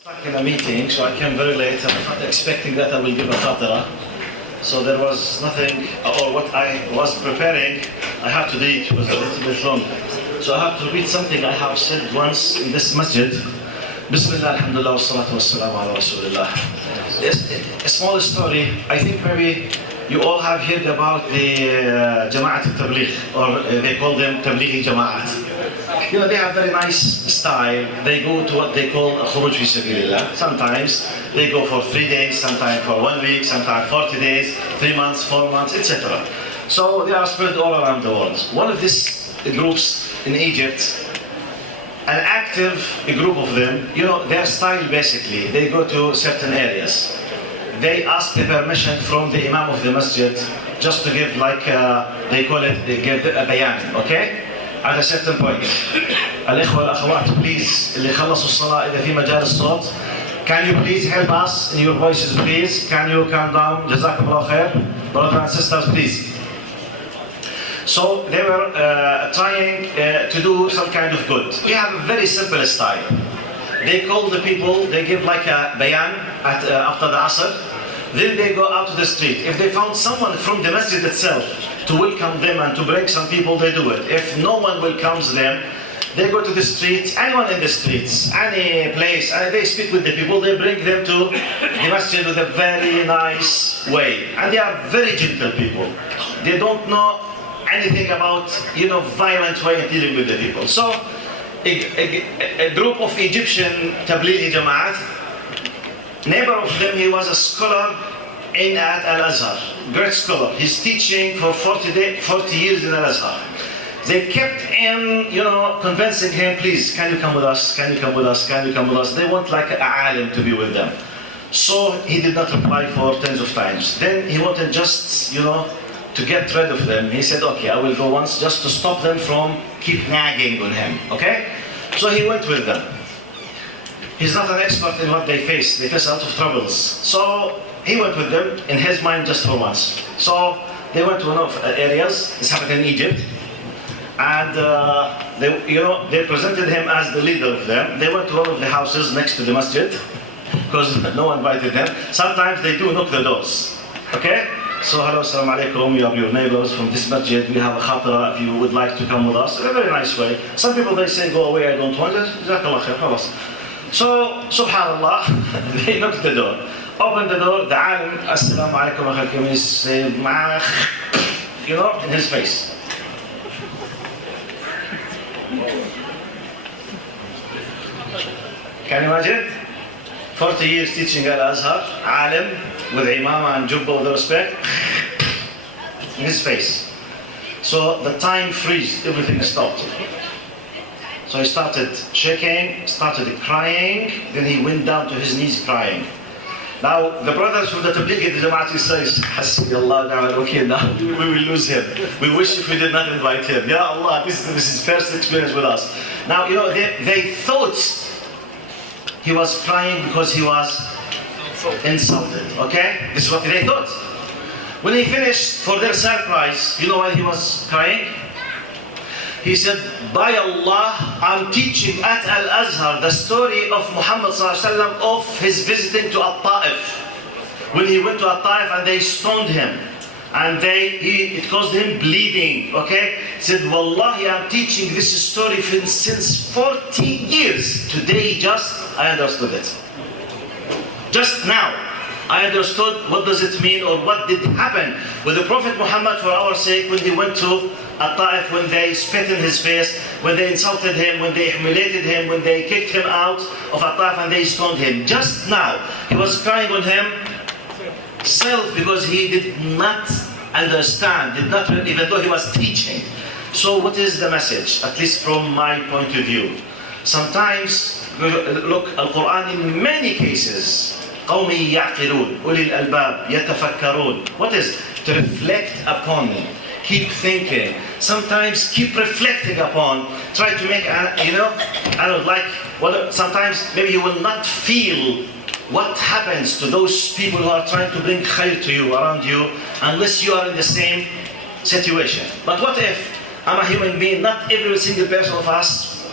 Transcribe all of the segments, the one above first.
Stuck in a meeting, so I came very late. I was not expecting that I will give a khatira. So there was nothing, or what I was preparing, I have to do it. It was a little bit long. So I have to read something I have said once in this masjid. Bismillah, alhamdulillah, wassalatu wassalamu ala rasulillah. A small story. I think maybe you all have heard about the Jama'at al-Tabligh, or they call them Tablighi Jama'at. You know, they have very nice style. They go to what they call khuruj fi sabilillah. Sometimes they go for 3 days, sometimes for 1 week, sometimes 40 days, 3 months, 4 months, etc. So they are spread all around the world. One of these groups in Egypt, an active group of them, you know, their style basically, they go to certain areas. They ask the permission from the imam of the masjid just to give like, they call it, they give a bayan, okay? At a certain point. الإخوة والأخوات, please, اللي خلصوا الصلاة إذا في مجال الصوت, can you please help us in your voices, please? Can you calm down? جزاكم الله خير. Brothers and sisters, please. So they were trying to do some kind of good. We have a very simple style. They call the people, they give like a bayan after the Asr. Then they go out to the street. If they found someone from the masjid itself to welcome them and to bring some people, they do it. If no one welcomes them, they go to the street, anyone in the streets, any place, they speak with the people, they bring them to the masjid with a very nice way. And they are very gentle people. They don't know anything about, you know, violent way of dealing with the people. So, a group of Egyptian Tablighi Jama'at, neighbor of them, he was a scholar at Al-Azhar, great scholar. He's teaching for 40 years in Al-Azhar. They kept him, you know, convincing him, please, can you come with us, can you come with us, can you come with us? They want like a alim to be with them. So he did not reply for tens of times. Then he wanted just, you know, to get rid of them. He said, okay, I will go once just to stop them from keep nagging on him, okay? So he went with them. He's not an expert in what they face a lot of troubles. So he went with them in his mind just for once. So they went to one of areas, this happened in Egypt, and they presented him as the leader of them. They went to one of the houses next to the masjid, because no one invited them. Sometimes they do knock the doors, okay? So hello, assalamu alaikum, we are your neighbors from this masjid, we have a khatira if you would like to come with us, in a very nice way. Some people they say, go away, I don't want it, jazakallah khair, khalas. So, subhanallah, they knocked the door. Open the door, the alim, assalamu alaikum wa khalkum, say, you know, in his face. Can you imagine? 40 years teaching at Azhar, alim, with imama and jubba with respect, in his face. So the time freeze, everything stopped. So he started shaking, started crying, then he went down to his knees crying. Now the brothers from the Tablighi, the Jama'at says, Hasbi Allah, now we will lose him. We wish if we did not invite him. Ya Allah, this is his first experience with us. Now, you know, they thought he was crying because he was insulted, okay? This is what they thought. When he finished, for their surprise, you know why he was crying? He said, by Allah, I'm teaching at Al-Azhar the story of Muhammad ﷺ of his visiting to At-Ta'if. When he went to At-Ta'if and they stoned him. And it caused him bleeding, okay? He said, Wallahi, I'm teaching this story since 40 years. Today I understood it. Just now, I understood what does it mean or what did happen with the Prophet Muhammad for our sake when he went to At-Ta'if, when they spit in his face, when they insulted him, when they humiliated him, when they kicked him out of At-Ta'if and they stoned him. Just now, he was crying on himself because he did not understand, even though he was teaching. So what is the message, at least from my point of view? Sometimes, look, Al-Quran in many cases, قوم يعقلون أولي الألباب يتفكرون. What is? To reflect upon, keep thinking. Sometimes keep reflecting upon. Try to make, you know, I don't like. Sometimes maybe you will not feel what happens to those people who are trying to bring khair to you, around you, unless you are in the same situation. But what if I'm a human being? Not every single person of us,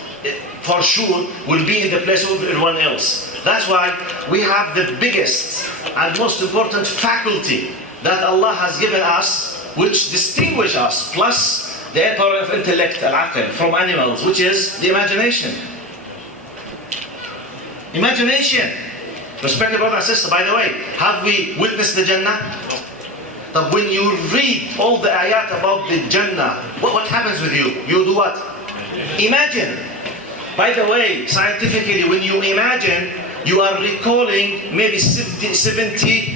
for sure, will be in the place of everyone else. That's why we have the biggest and most important faculty that Allah has given us, which distinguish us, plus the power of intellect, al-aql, from animals, which is the imagination. Imagination. Respected brother and sister, by the way, have we witnessed the Jannah? But when you read all the ayat about the Jannah, what happens with you? You do what? Imagine. By the way, scientifically, when you imagine, you are recalling maybe 70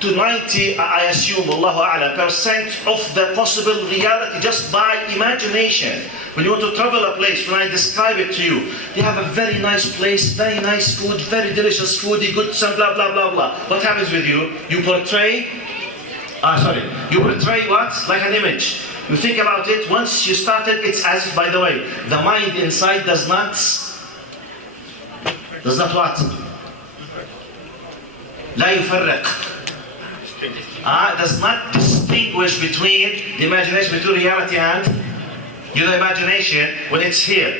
to 90, I assume, Allahu A'lam, % of the possible reality just by imagination. When you want to travel a place, when I describe it to you, they have a very nice place, very nice food, very delicious food, good sun, blah, blah, blah, blah. What happens with you? You portray what? Like an image. You think about it, once you started, it's as if, by the way, the mind inside does not what? لا يفرق. Does not distinguish between the imagination, between reality and imagination when it's here.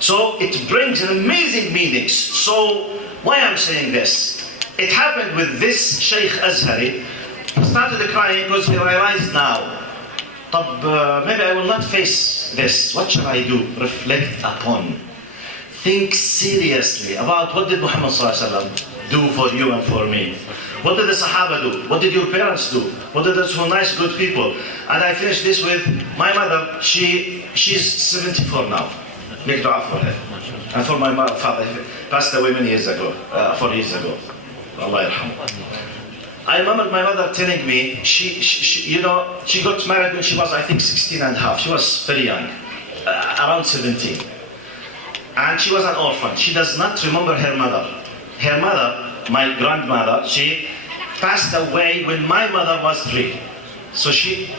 So it brings an amazing meanings. So why I'm saying this? It happened with this Sheikh Azhari. He started crying because he realized now, maybe I will not face this. What shall I do? Reflect upon. Think seriously about what did Muhammad do for you and for me. What did the Sahaba do? What did your parents do? What did those nice, good people? And I finished this with my mother. She's 74 now. Make dua for her. And for my father, he passed away many years ago, 4 years ago. Allah yarhamah. I remember my mother telling me, she got married when she was, I think, 16 and a half. She was very young, around 17. And she was an orphan. She does not remember her mother. Her mother, my grandmother, she passed away when my mother was 3. So she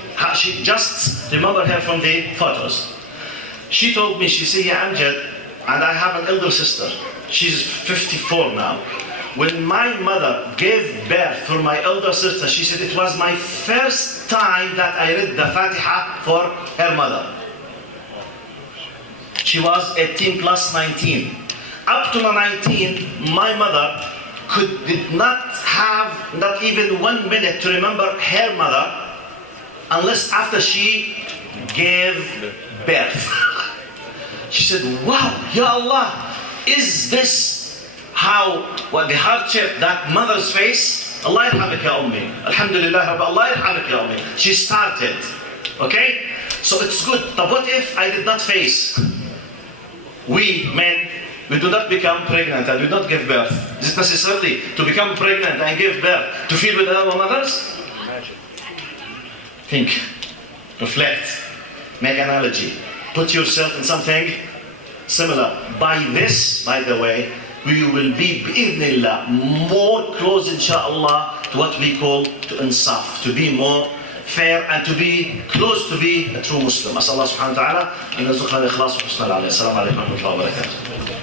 just remembered her from the photos. She told me, she said, "Ya Amjad," and I have an elder sister. She's 54 now. When my mother gave birth for my elder sister, she said it was my first time that I read the Fatiha for her mother. She was 18 plus 19. Up to 19, my mother did not have not even 1 minute to remember her mother unless after she gave birth. She said, "Wow, Ya Allah, is this what the hardship that mother's face? Allah yarhamik ya ummi. Alhamdulillah, Allah yarhamik ya ummi." She started. Okay? So it's good. But what if I did not face? We men, we do not become pregnant and we do not give birth. Is it necessarily to become pregnant and give birth to feel with our mothers? Imagine. Think. Reflect. Make analogy. Put yourself in something similar. By this, by the way, we will be, bi'idhnillah, more close, inshaAllah, to what we call to insaf, to be more fair and to be close to be a true Muslim. أسأل الله سبحانه وتعالى أن يرزقنا الإخلاص وحسن العمل. السلام عليكم ورحمة الله وبركاته.